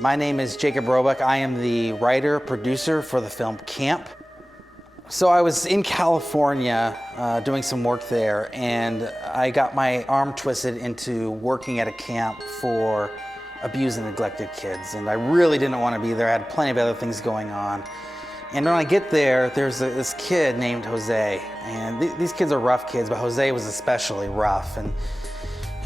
My name is Jacob Roebuck. I am the writer, producer for the film Camp. So I was in California doing some work there, and I got my arm twisted into working at a camp for abused and neglected kids, and I really didn't want to be there. I had plenty of other things going on. And when I get there, there's this kid named Jose, and these kids are rough kids, but Jose was especially rough. And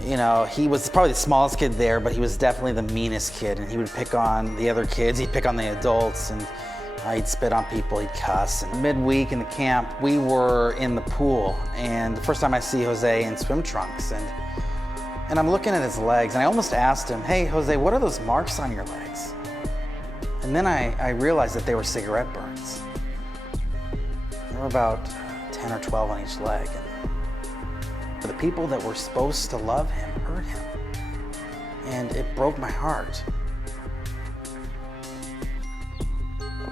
you know, he was probably the smallest kid there, but he was definitely the meanest kid, and he would pick on the other kids, he'd pick on the adults, and he'd spit on people, he'd cuss. And midweek in the camp, we were in the pool, and the first time I see Jose in swim trunks, and I'm looking at his legs, and I almost asked him, "Hey, Jose, what are those marks on your legs?" And then I realized that they were cigarette burns. There were about 10 or 12 on each leg. And the people that were supposed to love him hurt him. And it broke my heart.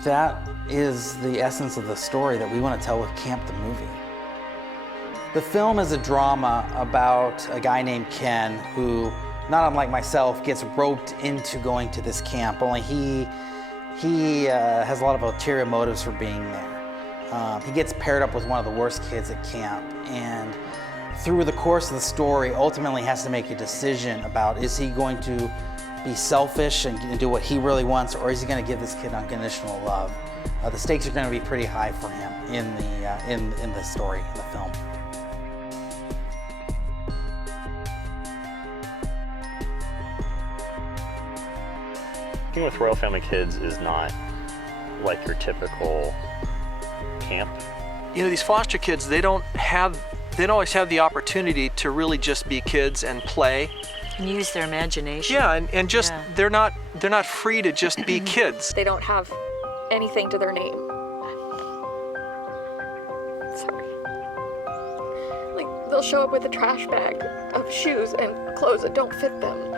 That is the essence of the story that we want to tell with Camp the movie. The film is a drama about a guy named Ken who, not unlike myself, gets roped into going to this camp, only he has a lot of ulterior motives for being there. He gets paired up with one of the worst kids at camp, and through the course of the story, ultimately has to make a decision about, is he going to be selfish and do what he really wants, or is he going to give this kid unconditional love? The stakes are going to be pretty high for him in the story, in the film. Working with Royal Family Kids is not like your typical camp. You know, these foster kids, they don't always have the opportunity to really just be kids and play. And use their imagination. Yeah, and just, they're not free to just be kids. They don't have anything to their name. Sorry. Like, they'll show up with a trash bag of shoes and clothes that don't fit them.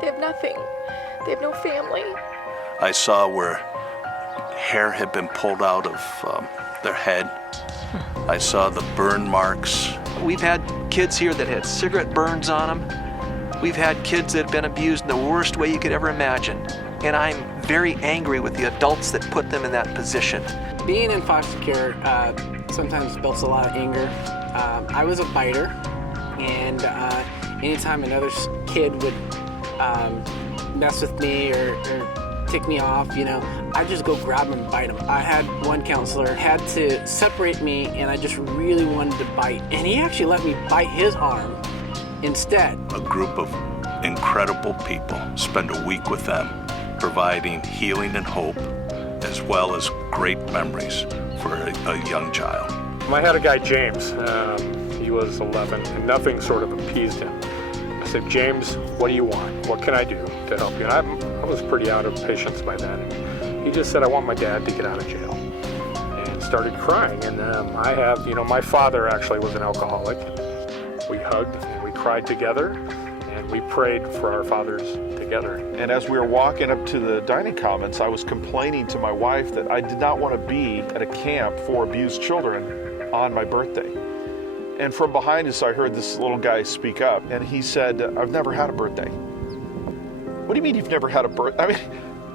They have nothing. They have no family. I saw where hair had been pulled out of their head. I saw the burn marks. We've had kids here that had cigarette burns on them. We've had kids that have been abused in the worst way you could ever imagine. And I'm very angry with the adults that put them in that position. Being in foster care sometimes builds a lot of anger. I was a biter, and anytime another kid would mess with me or tick me off, you know, I just go grab him and bite him. I had one counselor had to separate me, and I just really wanted to bite, and he actually let me bite his arm instead. A group of incredible people, spend a week with them, providing healing and hope, as well as great memories for a young child. I had a guy, James. He was 11, and nothing sort of appeased him. I said, "James, what do you want? What can I do to help you?" And I was pretty out of patience by then. He just said, "I want my dad to get out of jail," and started crying. And I have, you know, my father actually was an alcoholic. We hugged and we cried together, and we prayed for our fathers together. And as we were walking up to the dining commons, I was complaining to my wife that I did not want to be at a camp for abused children on my birthday. And from behind us, I heard this little guy speak up, and he said, "I've never had a birthday." What do you mean you've never had a birthday? I mean,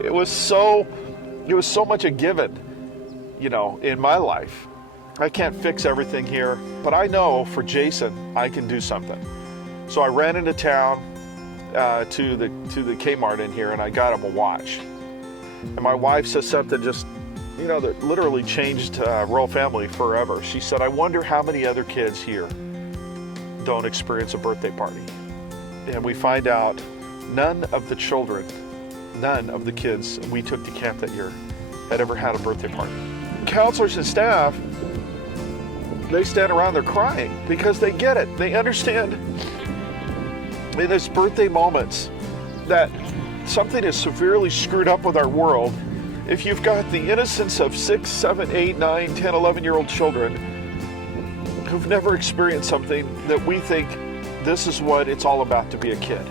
it was so much a given, you know, in my life. I can't fix everything here, but I know for Jason, I can do something. So I ran into town to the Kmart in here, and I got him a watch. And my wife says something just, you know, that literally changed Royal Family forever. She said, "I wonder how many other kids here don't experience a birthday party." And we find out none of the children, none of the kids we took to camp that year had ever had a birthday party. Counselors and staff, they stand around, they're crying because they get it. They understand in those birthday moments that something is severely screwed up with our world. If you've got the innocence of 6, 7, 8, 9, 10, 11-year-old children who've never experienced something that we think this is what it's all about to be a kid.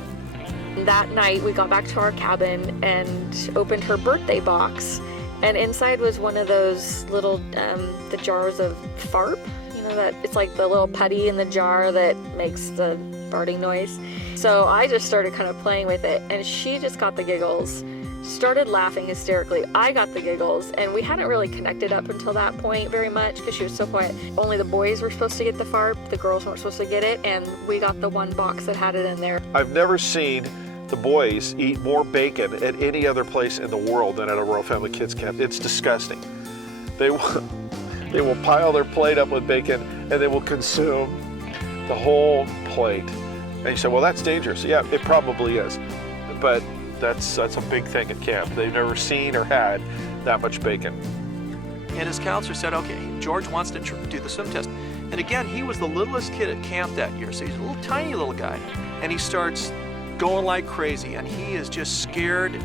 That night, we got back to our cabin and opened her birthday box. And inside was one of those little, the jars of FARP. You know, that it's like the little putty in the jar that makes the farting noise. So I just started kind of playing with it, and she just got the giggles, started laughing hysterically. I got the giggles, and we hadn't really connected up until that point very much because she was so quiet. Only the boys were supposed to get the FARP, the girls weren't supposed to get it, and we got the one box that had it in there. I've never seen the boys eat more bacon at any other place in the world than at a Royal Family Kids Camp. It's disgusting. They will pile their plate up with bacon and they will consume the whole plate. And you say, well, that's dangerous. Yeah, it probably is. But that's a big thing at camp. They've never seen or had that much bacon. And his counselor said, okay, George wants to do the swim test. And again, he was the littlest kid at camp that year, so he's a little tiny little guy. And he starts going like crazy, and he is just scared,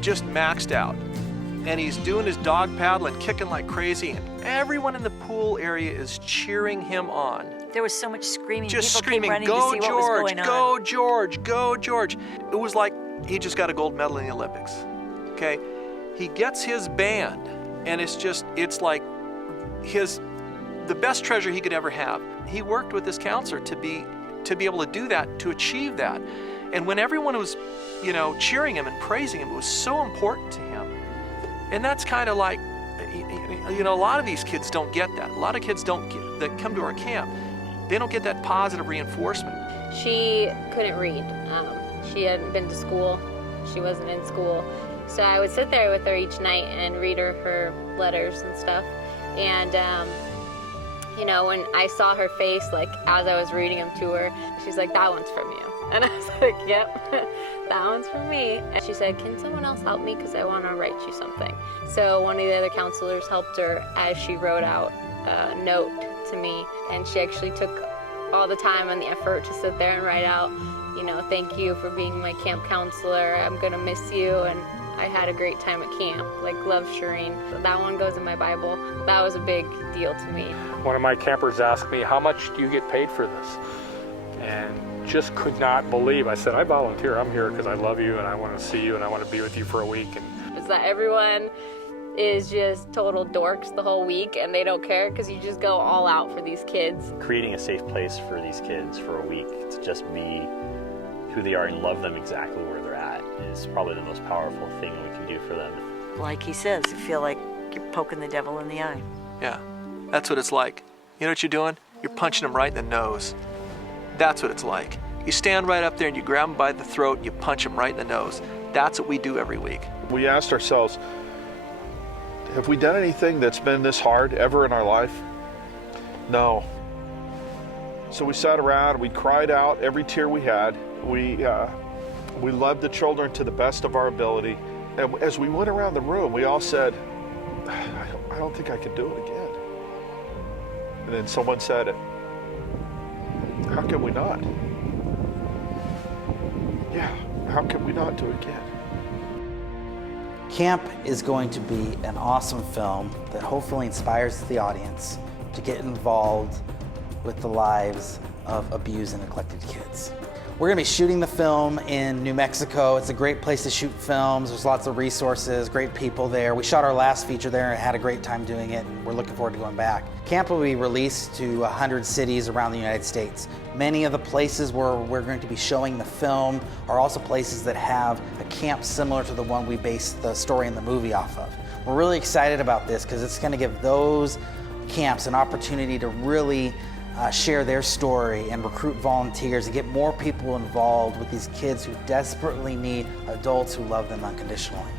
just maxed out. And he's doing his dog paddle and kicking like crazy, and everyone in the pool area is cheering him on. There was so much screaming. Just People screaming, came running go to see George, what was going on. go George, go George. It was like he just got a gold medal in the Olympics, okay? He gets his band, and it's like the best treasure he could ever have. He worked with this counselor to be able to do that, to achieve that. And when everyone was, cheering him and praising him, it was so important to him. And that's kind of like, a lot of these kids don't get that. A lot of kids that come to our camp, they don't get that positive reinforcement. She couldn't read. She hadn't been to school. She wasn't in school. So I would sit there with her each night and read her letters and stuff. And, when I saw her face, like, as I was reading them to her, she's like, that one's from you. And I was like, yep, that one's from me. And she said, can someone else help me? Because I want to write you something. So one of the other counselors helped her as she wrote out a note to me. And she actually took all the time and the effort to sit there and write out, thank you for being my camp counselor. I'm going to miss you. And I had a great time at camp. Like, love Shireen. That one goes in my Bible. That was a big deal to me. One of my campers asked me, how much do you get paid for this? And just could not believe. I said, I volunteer. I'm here because I love you and I want to see you and I want to be with you for a week. And is that everyone is just total dorks the whole week and they don't care because you just go all out for these kids. Creating a safe place for these kids for a week to just be who they are and love them exactly where they're at is probably the most powerful thing we can do for them. Like he says, you feel like you're poking the devil in the eye. Yeah, that's what it's like. You know what you're doing? You're punching him right in the nose. That's what it's like. You stand right up there and you grab him by the throat and you punch him right in the nose. That's what we do every week. We asked ourselves, have we done anything that's been this hard ever in our life? No. So we sat around, we cried out every tear we had. We loved the children to the best of our ability. And as we went around the room, we all said, I don't think I can do it again. And then someone said, how can we not? Yeah, how can we not do it again? Camp is going to be an awesome film that hopefully inspires the audience to get involved with the lives of abused and neglected kids. We're going to be shooting the film in New Mexico. It's a great place to shoot films. There's lots of resources, great people there. We shot our last feature there and had a great time doing it, and we're looking forward to going back. Camp will be released to 100 cities around the United States. Many of the places where we're going to be showing the film are also places that have a camp similar to the one we based the story in the movie off of. We're really excited about this because it's going to give those camps an opportunity to really share their story and recruit volunteers and get more people involved with these kids who desperately need adults who love them unconditionally.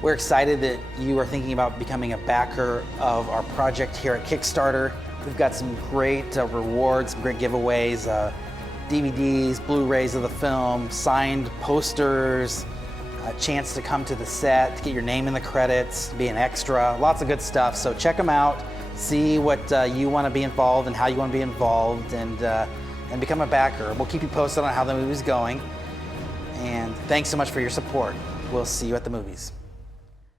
We're excited that you are thinking about becoming a backer of our project here at Kickstarter. We've got some great rewards, some great giveaways, DVDs, Blu-rays of the film, signed posters, a chance to come to the set, to get your name in the credits, to be an extra, lots of good stuff. So check them out. See what you want to be involved and how you want to be involved, and become a backer. We'll keep you posted on how the movie's going. And thanks so much for your support. We'll see you at the movies.